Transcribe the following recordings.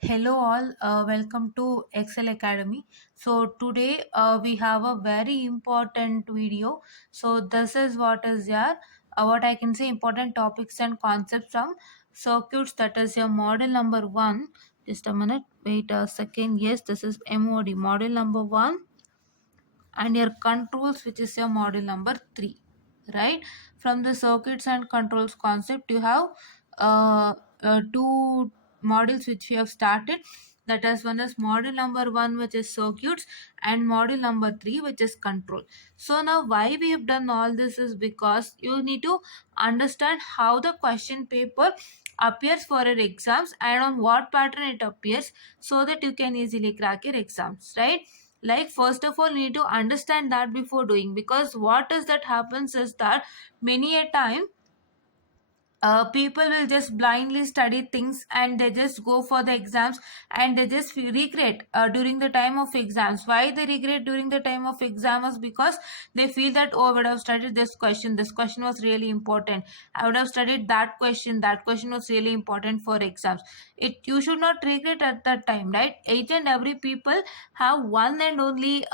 Hello all, welcome to Excel Academy. So today we have a very important video. So this is what is here, what I can say important topics and concepts from circuits, that is your model number 1. Just a minute, wait a second. Yes, this is MOD model number 1, and your controls, which is your model number 3, right? From the circuits and controls concept, you have two models which we have started. That is, one is model number 1, which is circuits, and model number 3, which is control. So now why we have done all this is because you need to understand how the question paper appears for your exams and on what pattern it appears, so that you can easily crack your exams, right? Like, first of all, you need to understand that before doing, because what is that happens is that many a time people will just blindly study things and they just go for the exams, and they just regret during the time of exams. Why they regret during the time of exam is because they feel that, oh, I would have studied this question was really important, I would have studied that question was really important for exams. You should not regret at that time, right? Each and every people have one and only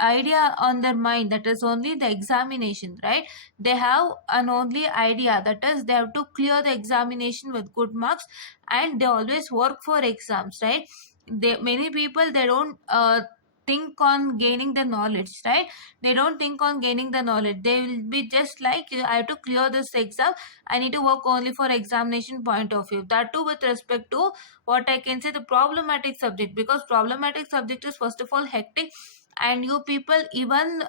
idea on their mind, that is only the examination, right? They have an only idea, that is they have to clear the examination with good marks, and they always work for exams, right? Many people, they don't think on gaining the knowledge, right? They don't think on gaining the knowledge. They will be just like, I have to clear this exam, I need to work only for examination point of view. That too with respect to what I can say, the problematic subject, because problematic subject is first of all hectic, and you people even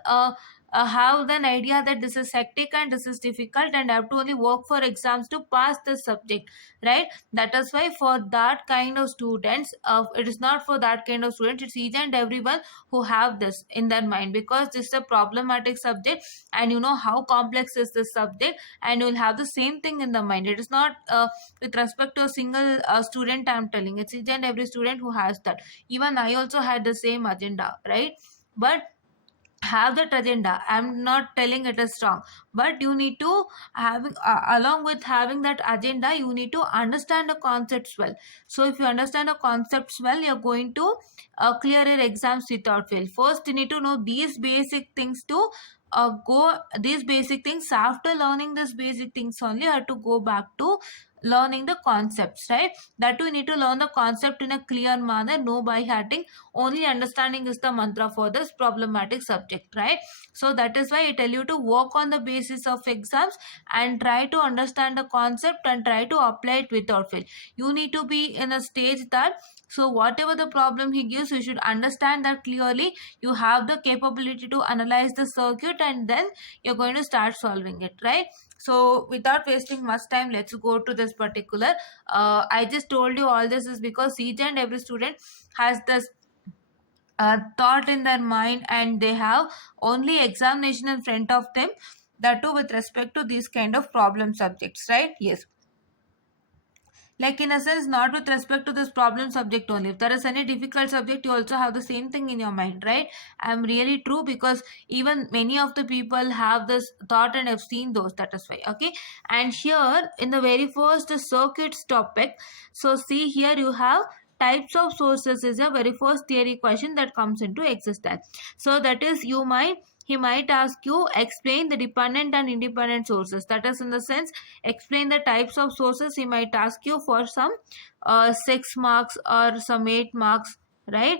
have an idea that this is hectic and this is difficult, and have to only work for exams to pass the subject, right? That is why for that kind of students, it is not for that kind of students, it's each and everyone who have this in their mind, because this is a problematic subject, and you know how complex is this subject, and you will have the same thing in the mind. It is not with respect to a single student, I'm telling, it's each and every student who has that. Even I also had the same agenda, right? But have that agenda, I'm not telling it is wrong, but you need to having along with having that agenda, you need to understand the concepts well. So if you understand the concepts well, you're going to clear your exams without fail. First, you need to know these basic things to go these basic things. After learning these basic things only, you have to go back to learning the concepts, right? That too, you need to learn the concept in a clear manner, no by hearting. Only understanding is the mantra for this problematic subject, right? So that is why I tell you to work on the basis of exams and try to understand the concept and try to apply it without fail. You need to be in a stage that, so whatever the problem he gives, you should understand that clearly. You have the capability to analyze the circuit, and then you're going to start solving it, right? So without wasting much time, let's go to this particular. I just told you all this is because each and every student has this thought in their mind, and they have only examination in front of them, that too with respect to these kind of problem subjects, right? Yes, like in a sense, not with respect to this problem subject only. If there is any difficult subject, you also have the same thing in your mind, right? I'm really true, because even many of the people have this thought and have seen those, that is why. Okay, and here in the very first circuits topic, so see here you have types of sources is a very first theory question that comes into existence. So that is, he might ask you explain the dependent and independent sources. That is, in the sense, explain the types of sources. He might ask you for some 6 marks or some 8 marks, right?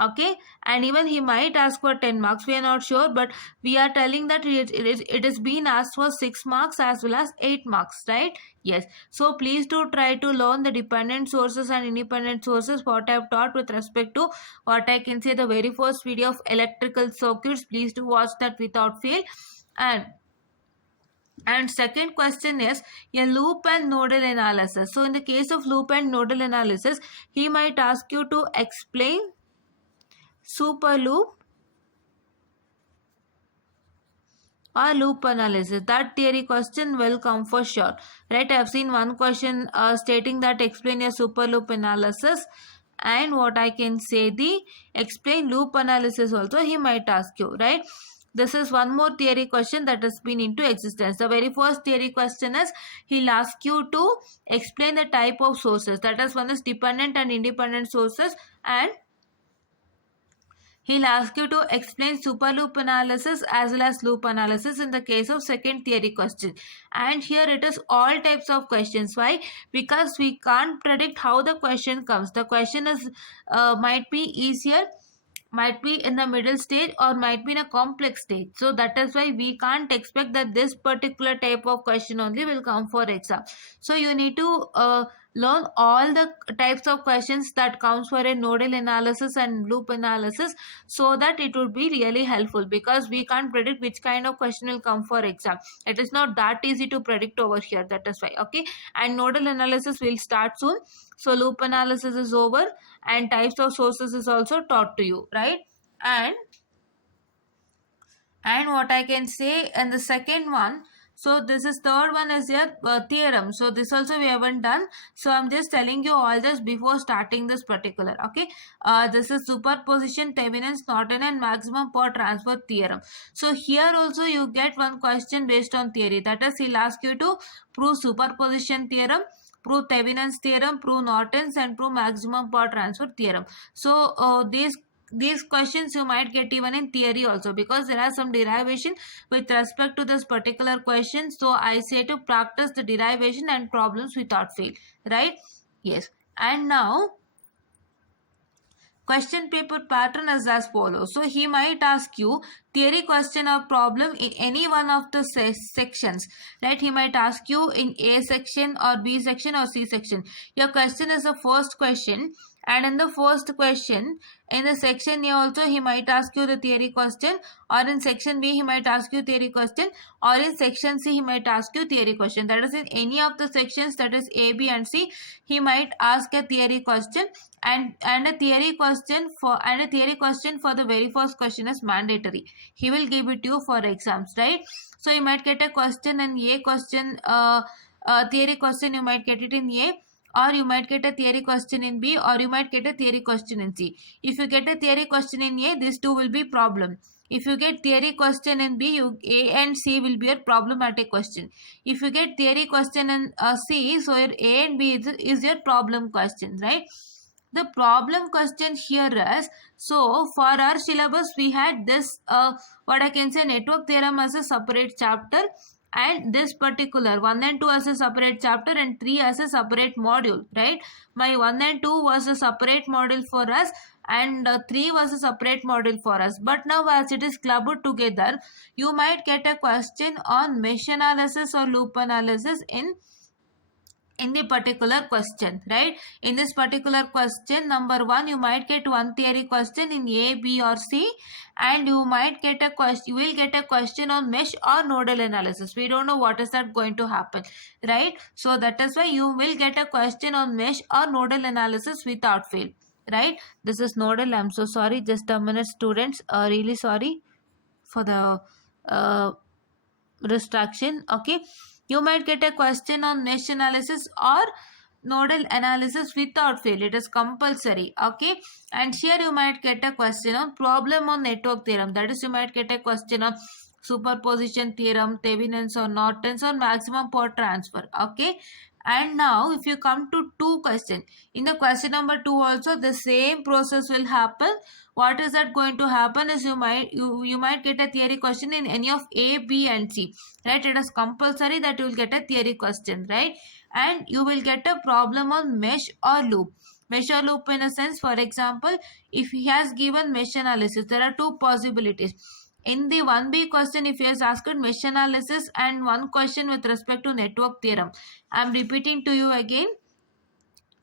Okay, and even he might ask for 10 marks, we are not sure, but we are telling that it is being asked for 6 marks as well as 8 marks, right? Yes, so please do try to learn the dependent sources and independent sources, what I have taught with respect to what I can say the very first video of electrical circuits. Please do watch that without fail. And second question is a loop and nodal analysis. So in the case of loop and nodal analysis, he might ask you to explain super loop or loop analysis. That theory question will come for sure, right? I have seen one question stating that explain a super loop analysis, and what I can say, the explain loop analysis also he might ask you, right? this is one more theory question that has been into existence. The very first theory question is, he'll ask you to explain the type of sources. That is, one is dependent and independent sources, and he'll ask you to explain superloop analysis as well as loop analysis in the case of second theory question. And here it is all types of questions. Why? Because we can't predict how the question comes. The question is might be easier, might be in the middle stage, or might be in a complex stage. So that is why we can't expect that this particular type of question only will come for exam. So you need to learn all the types of questions that comes for a nodal analysis and loop analysis, so that it would be really helpful, because we can't predict which kind of question will come for exam. It is not that easy to predict over here. That is why. Okay, and nodal analysis will start soon. So loop analysis is over, and types of sources is also taught to you, right? And what I can say in the second one, so this is third one is your theorem. So this also we haven't done, so I'm just telling you all this before starting this particular. Okay, this is superposition, Thevenin's, Norton and maximum power transfer theorem. So here also you get one question based on theory. That is, he'll ask you to prove superposition theorem, prove Thevenin's theorem, prove Norton's, and prove maximum power transfer theorem. So these questions you might get even in theory also, because there are some derivation with respect to this particular question. So I say to practice the derivation and problems without fail, right? Yes. And now question paper pattern is as follows. So he might ask you theory question or problem in any one of the sections, right? He might ask you in A section or B section or C section. Your question is the first question, and in the first question, in the section A also he might ask you the theory question, or in section B he might ask you theory question, or in section C he might ask you theory question. That is, in any of the sections, that is A, B and C, he might ask a theory question, and a theory question for the very first question is mandatory. He will give it to you for exams, right? So you might get a question in A question, theory question, you might get it in A, or you might get a theory question in B, or you might get a theory question in C. If you get a theory question in A, these two will be problem. If you get theory question in B, A and C will be a problematic question. If you get theory question in C, so your A and B is your problem question, right? The problem question here is, so for our syllabus we had this what I can say, network theorem as a separate chapter, and this particular 1 and 2 as a separate chapter, and 3 as a separate module, right? My 1 and 2 was a separate module for us, and 3 was a separate module for us. But now as it is clubbed together, you might get a question on mesh analysis or loop analysis in the particular question, right? In this particular question, number 1, you might get one theory question in A, B or C, and you might get a question, you will get a question on mesh or nodal analysis. We don't know what is that going to happen, right? So that is why you will get a question on mesh or nodal analysis without fail, right? This is nodal. I'm so sorry, just a minute students, really sorry for the distraction. Okay, you might get a question on mesh analysis or nodal analysis without fail. It is compulsory. Okay, and here you might get a question on problem on network theorem. That is, you might get a question on superposition theorem, Thevenin's or Norton's, or maximum power transfer. Okay, and now if you come to 2 question, in the question number 2 also the same process will happen. What is that going to happen is, you might get a theory question in any of A, B and C, right? It is compulsory that you will get a theory question, right? And you will get a problem on mesh or loop. Mesh or loop in a sense, for example, if he has given mesh analysis, there are 2 possibilities. In the 1B question, if he has asked mesh analysis and one question with respect to network theorem, I am repeating to you again.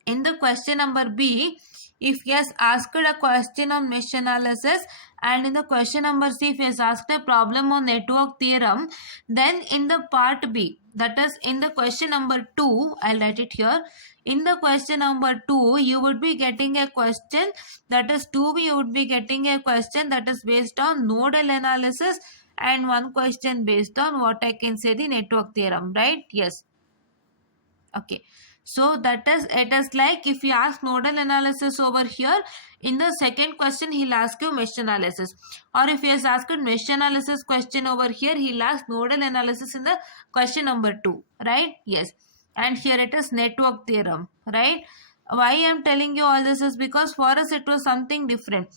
In the question number B, if he has asked a question on mesh analysis, and in the question number C, if he has asked a problem on network theorem, then in the part B, that is in the question number 2, I'll write it here. In the question number 2, you would be getting a question, that is 2B, you would be getting a question that is based on nodal analysis, and one question based on what I can say, the network theorem, right? Yes. Okay. So that is, it is like if you ask nodal analysis over here, in the second question he'll ask you mesh analysis, or if he has asked mesh analysis question over here, he'll ask nodal analysis in the question number 2, right? Yes. And here it is network theorem, right? Why I am telling you all this is because for us it was something different.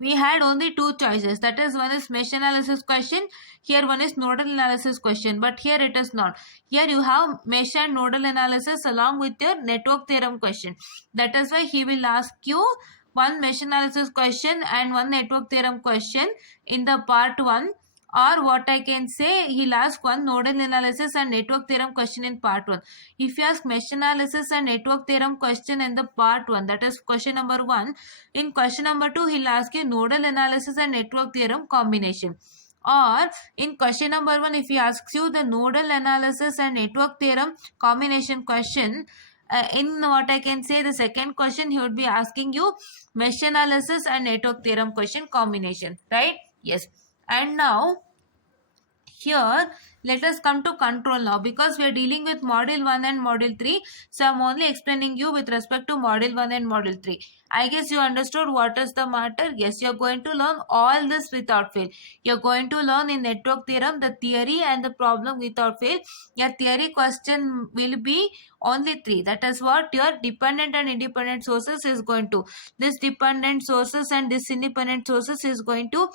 We had only two choices, that is, one is mesh analysis question, here one is nodal analysis question, but here it is not. Here you have mesh and nodal analysis along with your network theorem question. That is why he will ask you one mesh analysis question and one network theorem question in the part 1, or what I can say, he'll ask one nodal analysis and network theorem question in part 1. If you ask mesh analysis and network theorem question in the part 1, that is question number 1, in question number 2 he'll ask you nodal analysis and network theorem combination. Or in question number 1, if he asks you the nodal analysis and network theorem combination question, in what I can say, the second question he would be asking you mesh analysis and network theorem question combination, right? Yes. And now here let us come to control now, because we are dealing with module 1 and module 3, so I'm only explaining you with respect to module 1 and module 3. I guess you understood what is the matter. Yes, you're going to learn all this without fail. You're going to learn in network theorem the theory and the problem without fail. Your theory question will be only 3, that is what your dependent and independent sources is going to, this dependent sources and this independent sources is going to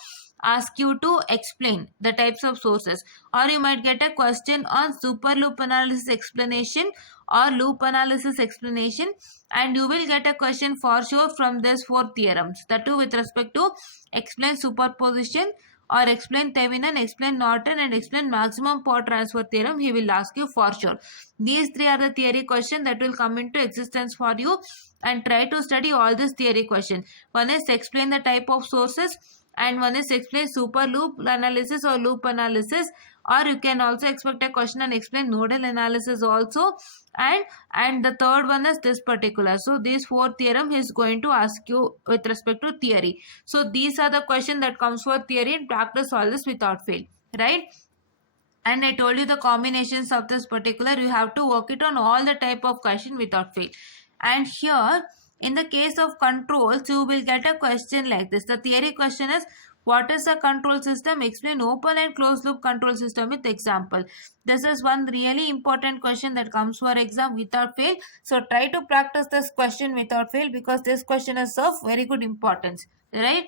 ask you to explain the types of sources, or you might get a question on super loop analysis explanation or loop analysis explanation, and you will get a question for sure from these 4 theorems, that too with respect to explain superposition or explain Thevenin, explain Norton, and explain maximum power transfer theorem. He will ask you for sure. These 3 are the theory questions that will come into existence for you, and try to study all these theory questions. One is explain the type of sources, and one is explain super loop analysis or loop analysis, or you can also expect a question and explain nodal analysis also, and the third one is this particular. So these 4 theorem is going to ask you with respect to theory. So these are the question that comes for theory, and practice all this without fail, right? And I told you the combinations of this particular, you have to work it on all the type of question without fail. And here in the case of controls, you will get a question like this. The theory question is, what is a control system? Explain open and closed loop control system with example. This is one really important question that comes for exam without fail. So try to practice this question without fail, because this question is of very good importance, right?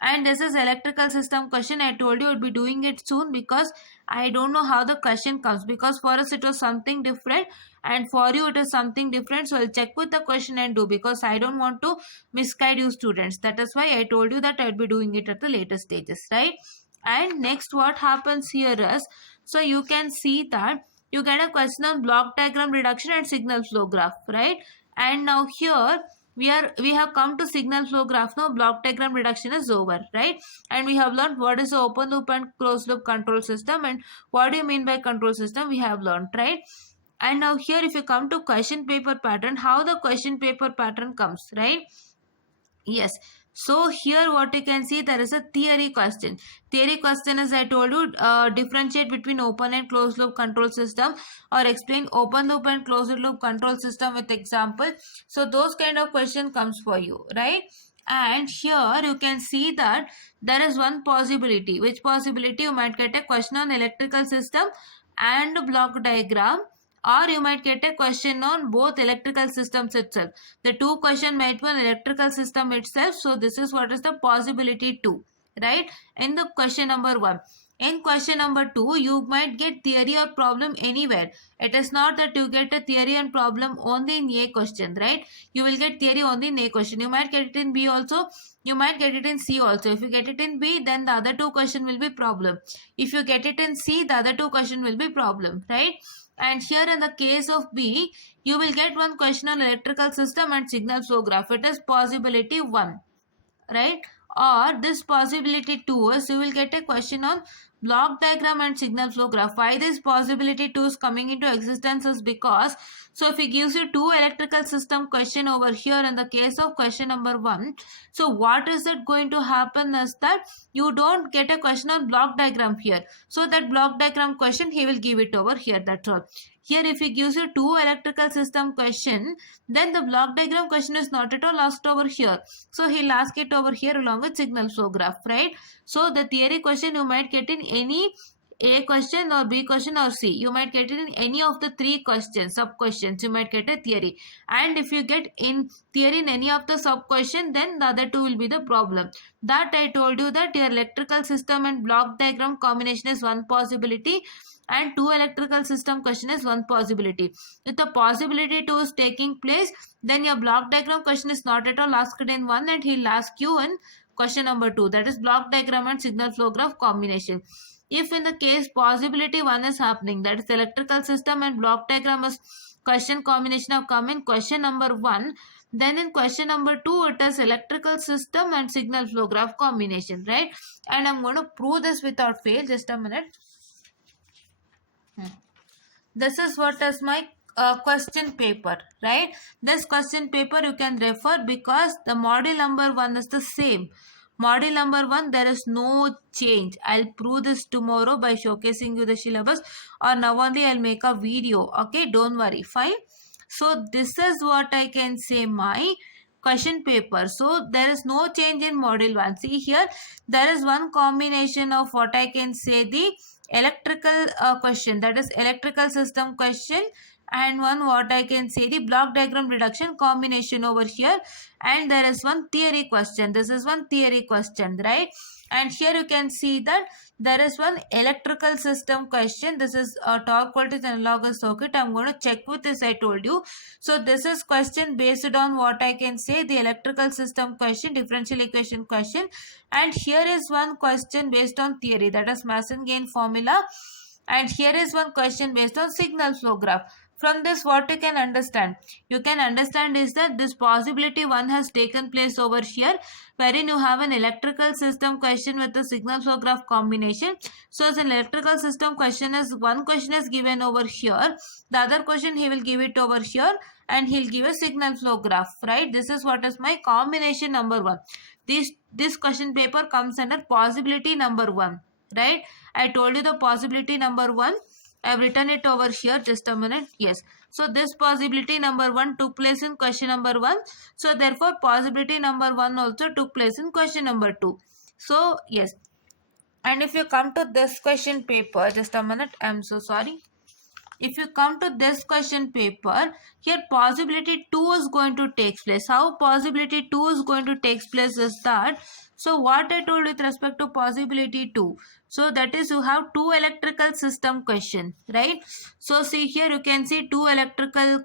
And this is electrical system question. I told you I would be doing it soon, because I don't know how the question comes, because for us it was something different and for you it is something different. So I'll check with the question and do, because I don't want to misguide you students. That is why I told you that I would be doing it at the later stages, right? And next what happens here is, so you can see that you get a question on block diagram reduction and signal flow graph, right? And now here we have come to signal flow graph. Now block diagram reduction is over, right? And we have learned what is the open loop and closed loop control system, and what do you mean by control system, we have learned, right? And now here if you come to question paper pattern, how the question paper pattern comes, right? Yes. So here what you can see, there is a theory question. Theory question is, I told you, differentiate between open and closed loop control system, or explain open loop and closed loop control system with example. So those kind of question comes for you, right? And here you can see that there is one possibility. Which possibility? You might get a question on electrical system and block diagram, or you might get a question on both electrical systems itself. The 2 question might be on electrical system itself. So this is what is the possibility 2, right? In the question number 1. In question number 2, you might get theory or problem anywhere. It is not that you get a theory and problem only in A question, right? You will get theory only in A question. You might get it in B also. You might get it in C also. If you get it in B, then the other 2 question will be problem. If you get it in C, the other 2 question will be problem, right? And here in the case of B, you will get one question on electrical system and signal flow graph. It is possibility 1, right? Or this possibility 2 is, you will get a question on block diagram and signal flow graph. Why this possibility 2 is coming into existence is because, so if he gives you 2 electrical system question over here in the case of question number 1, so what is it going to happen is that you don't get a question on block diagram here. So that block diagram question he will give it over here, that's all. Here if he gives you two electrical system question, then the block diagram question is not at all asked over here. So he'll ask it over here along with signal flow graph, right? So the theory question you might get in any A question or B question or C. You might get it in any of the three questions, sub questions. You might get a theory. And if you get in theory in any of the sub question, then the other two will be the problem. That I told you that your electrical system and block diagram combination is one possibility and two electrical system question is one possibility. If the possibility two is taking place, then your block diagram question is not at all asked in one and he'll ask you in question number two, that is block diagram and signal flow graph combination. If in the case possibility one is happening, that is electrical system and block diagram is question combination have come in question number one, then in question number two it is electrical system and signal flow graph combination, right? And I'm going to prove this without fail. Just a minute. This is what is my question paper, right? This question paper you can refer because the module number one is the same. Module number one, there is no change. I'll prove this tomorrow by showcasing you the syllabus, or now only I'll make a video. Okay, don't worry. Fine. So this is what I can say my question paper. So there is no change in module 1. See here, there is one combination of what I can say the electrical question, that is electrical system question, and one what I can say the block diagram reduction combination over here, and there is one theory question. This is one theory question, right? And here you can see that there is one electrical system question. This is a torque voltage analogous circuit. I'm going to check with this, I told you. So this is question based on what I can say the electrical system question, differential equation question. And here is one question based on theory, that is mass and gain formula. And here is one question based on signal flow graph. From this what you can understand? You can understand is that this possibility one has taken place over here, wherein you have an electrical system question with a signal flow graph combination. So as an electrical system question is one question is given over here, the other question he will give it over here, and he'll give a signal flow graph, right? This is what is my combination number one. This question paper comes under possibility number one, right? I told you the possibility number one. I have written it over here. Just a minute. Yes. So this possibility number one took place in question number one. So therefore possibility number one also took place in question number two. So yes. And if you come to this question paper, just a minute. I'm so sorry. If you come to this question paper, here possibility 2 is going to take place. How possibility 2 is going to take place is that, so what I told with respect to possibility 2, so that is you have two electrical system question, right? So see here you can see two electrical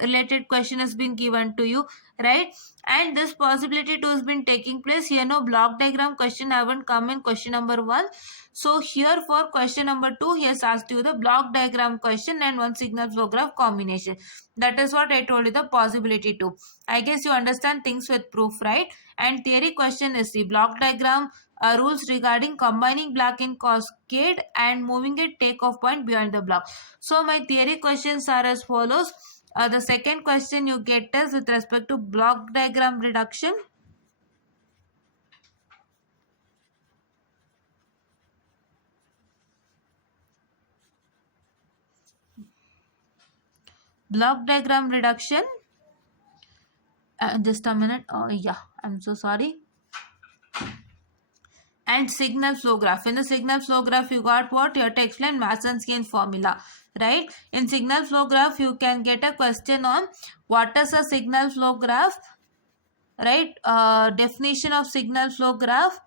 related question has been given to you, right? And this possibility 2 has been taking place. Here no block diagram question haven't come in question number 1. So here for question number 2, he has asked you the block diagram question and one signal flow graph combination. That is what I told you the possibility 2. I guess you understand things with proof, right? And theory question is the block diagram rules regarding combining block in cascade and moving a takeoff point beyond the block. So my theory questions are as follows. The second question you get is with respect to block diagram reduction. Block diagram reduction. Just a minute. Oh yeah, I'm so sorry. And signal flow graph. In the signal flow graph, you got what? You have to explain Mason's gain formula, right? In signal flow graph, you can get a question on what is a signal flow graph, right? Definition of signal flow graph.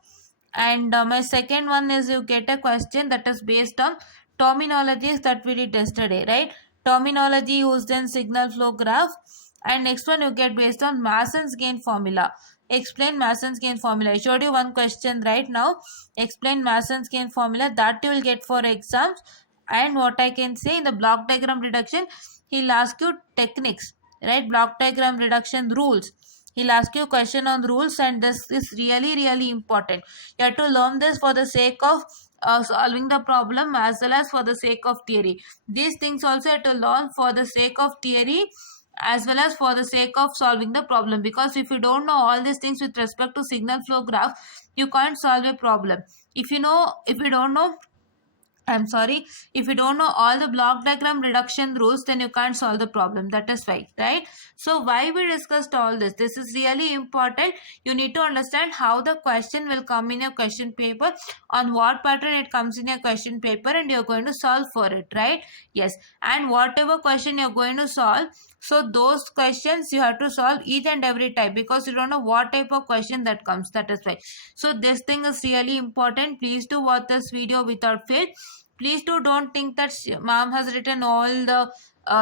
And my second one is you get a question that is based on terminologies that we did yesterday, right? Terminology used in signal flow graph. And next one you get based on Mason's gain formula. Explain Mason's gain formula. I showed you one question right now. Explain Mason's gain formula. That you will get for exams. And what I can say in the block diagram reduction, he'll ask you techniques, right? Block diagram reduction rules. He'll ask you a question on rules, and this is really important. You have to learn this for the sake of solving the problem as well as for the sake of theory. These things also have to learn for the sake of theory as well as for the sake of solving the problem, because if you don't know all these things with respect to signal flow graph, you can't solve a problem. If you don't know I'm sorry, if you don't know all the block diagram reduction rules, then you can't solve the problem. That is why, right? So why we discussed all this? This is really important. You need to understand how the question will come in your question paper, on what pattern it comes in your question paper, and you're going to solve for it, right? Yes. And whatever question you're going to solve, so those questions you have to solve each and every type, because you don't know what type of question that comes. That is why. So this thing is really important. Please do watch this video without fail. Please don't think that mom has written all the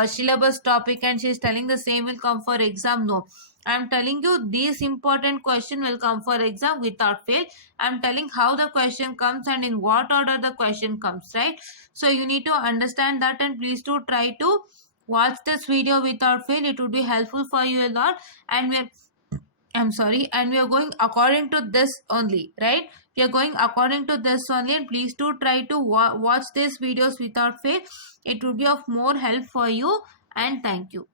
syllabus topic and she's telling the same will come for exam. No, I'm telling you this important question will come for exam without fail. I'm telling how the question comes and in what order the question comes, right? So you need to understand that, and please do try to watch this video without fail. It would be helpful for you a lot. And I'm sorry, and we are going according to this only, right? We are going according to this only, and please do try to watch these videos without fail. It would be of more help for you, and thank you.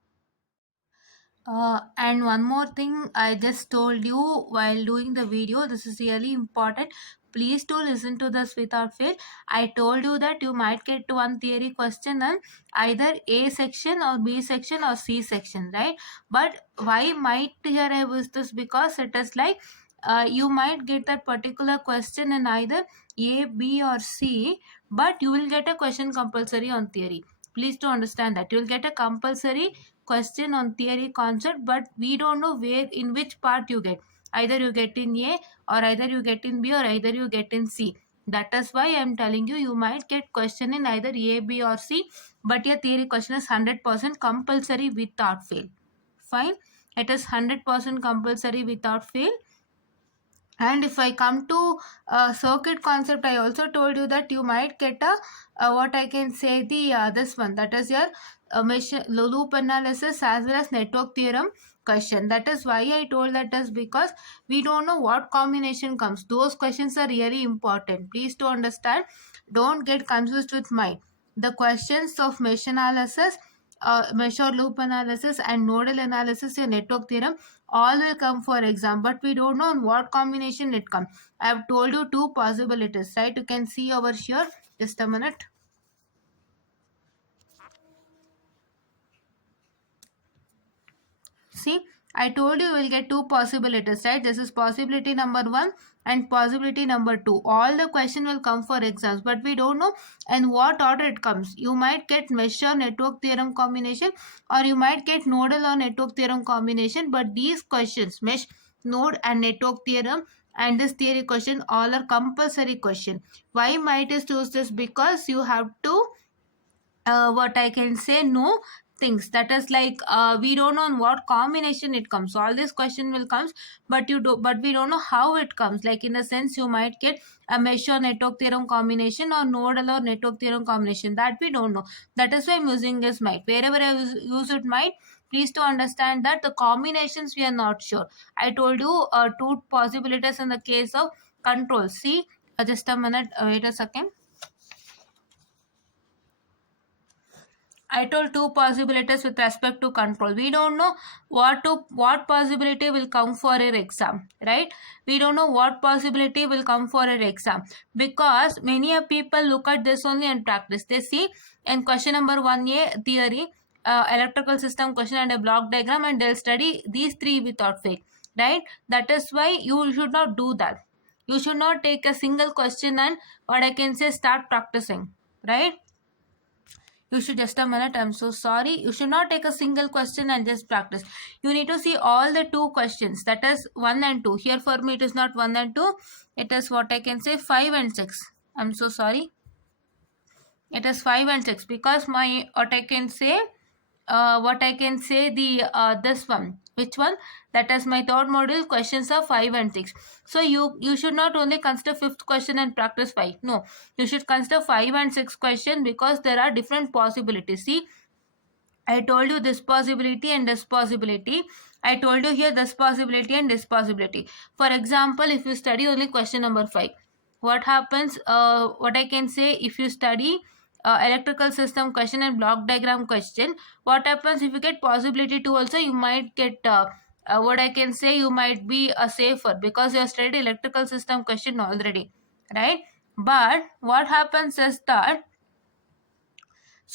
And one more thing I just told you while doing the video, this is really important. Please do listen to this without fail. I told you that you might get one theory question on either A section or B section or C section, right? But why might here I was this? Because it is like you might get that particular question in either A, B or C, but you will get a question compulsory on theory. Please do understand that you will get a compulsory question on theory concept, but we don't know where, in which part you get. Either you get in A, or either you get in B, or either you get in C. That is why I am telling you, you might get question in either A, B or C, but your theory question is 100% compulsory without fail. Fine, it is 100% compulsory without fail. And if I come to circuit concept, I also told you that you might get a what I can say, the this one, that is your loop analysis as well as network theorem question. That is why I told that is because we don't know what combination comes. Those questions are really important. Please to understand. Don't get confused with mine. The questions of mesh analysis, mesh or loop analysis, and nodal analysis, your network theorem, all will come for exam, but we don't know in what combination it comes. I have told you two possibilities, right? You can see over here. Just a minute. See, I told you will get two possibilities, right? This is possibility number 1 and possibility number 2. All the question will come for exams, but we don't know in what order it comes. You might get mesh or network theorem combination, or you might get nodal or network theorem combination, but these questions, mesh, node and network theorem, and this theory question, all are compulsory question. Why might I choose this? Because you have to what I can say, no things, that is like we don't know in what combination it comes. All this question will comes, but we don't know how it comes. Like in a sense, you might get a mesh or network theorem combination or nodal or network theorem combination, that we don't know. That is why I'm using this might. Wherever I use it might, please to understand that the combinations we are not sure. I told you two possibilities in the case of control. See, just a minute, wait a second. I told two possibilities with respect to control. We don't know what possibility will come for your exam, right? We don't know what possibility will come for your exam, because many people look at this only in practice. They see in question number 1A theory, electrical system question and a block diagram, and they'll study these three without fail, right? That is why you should not do that. You should not take a single question and what I can say start practicing, right? You should, just a minute, I'm so sorry. You should not take a single question and just practice. You need to see all the two questions, that is 1 and 2. Here for me it is not 1 and 2, it is what I can say 5 and 6. I'm so sorry, it is 5 and 6, because my what I can say the this one, which one, that is my third module, questions are 5 and 6. So you should not only consider fifth question and practice 5. No, you should consider 5 and 6 question, because there are different possibilities. See, I told you this possibility and this possibility. I told you here this possibility and this possibility. For example, if you study only question number 5, what happens, what I can say, if you study electrical system question and block diagram question, what happens if you get possibility 2 also, you might get what I can say, you might be safer, because you have studied electrical system question already, right? But what happens is that,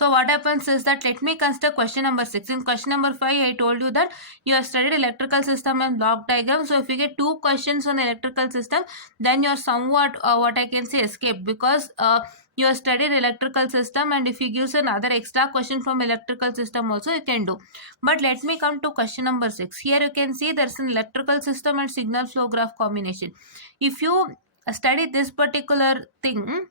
let me consider question number 6. In question number 5, I told you that you have studied electrical system and block diagram. So if you get 2 questions on electrical system, then you're somewhat, what I can say, escaped, because you have studied electrical system, and if you gives another extra question from electrical system also, you can do. But let me come to question number 6. Here you can see there's an electrical system and signal flow graph combination. If you study this particular thing,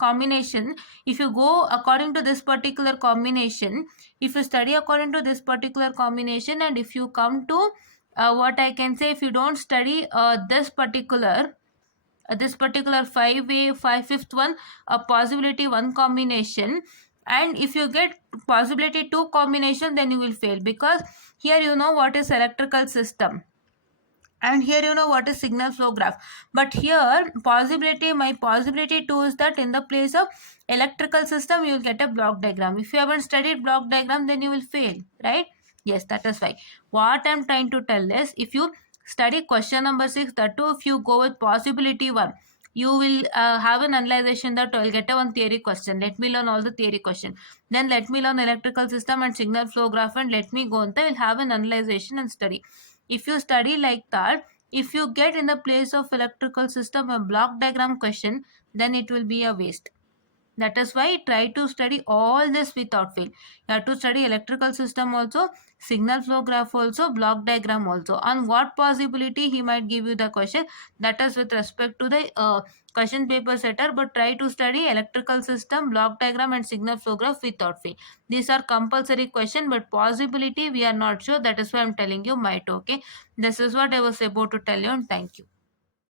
combination, if you go according to this particular combination, if you study according to this particular combination, and if you come to, what I can say, if you don't study this particular 5 way 5/5 one, a possibility 1 combination, and if you get possibility 2 combination, then you will fail, because here you know what is electrical system, and here you know what is signal flow graph. But here my possibility 2 is that in the place of electrical system you will get a block diagram. If you haven't studied block diagram, then you will fail, right? Yes, that is why what I'm trying to tell is, if you study question number 6, that too if you go with possibility 1, you will have an analyzation that I will get a one theory question. Let me learn all the theory question, then let me learn electrical system and signal flow graph, and let me go on, I will have an analyzation and study. If you study like that, if you get in the place of electrical system a block diagram question, then it will be a waste. That is why try to study all this without fail. You have to study electrical system also, signal flow graph also, block diagram also. On what possibility he might give you the question, that is with respect to the question paper setter, but try to study electrical system, block diagram and signal flow graph without fail. These are compulsory question, but possibility we are not sure. That is why I am telling you might. Okay, this is what I was about to tell you, and thank you.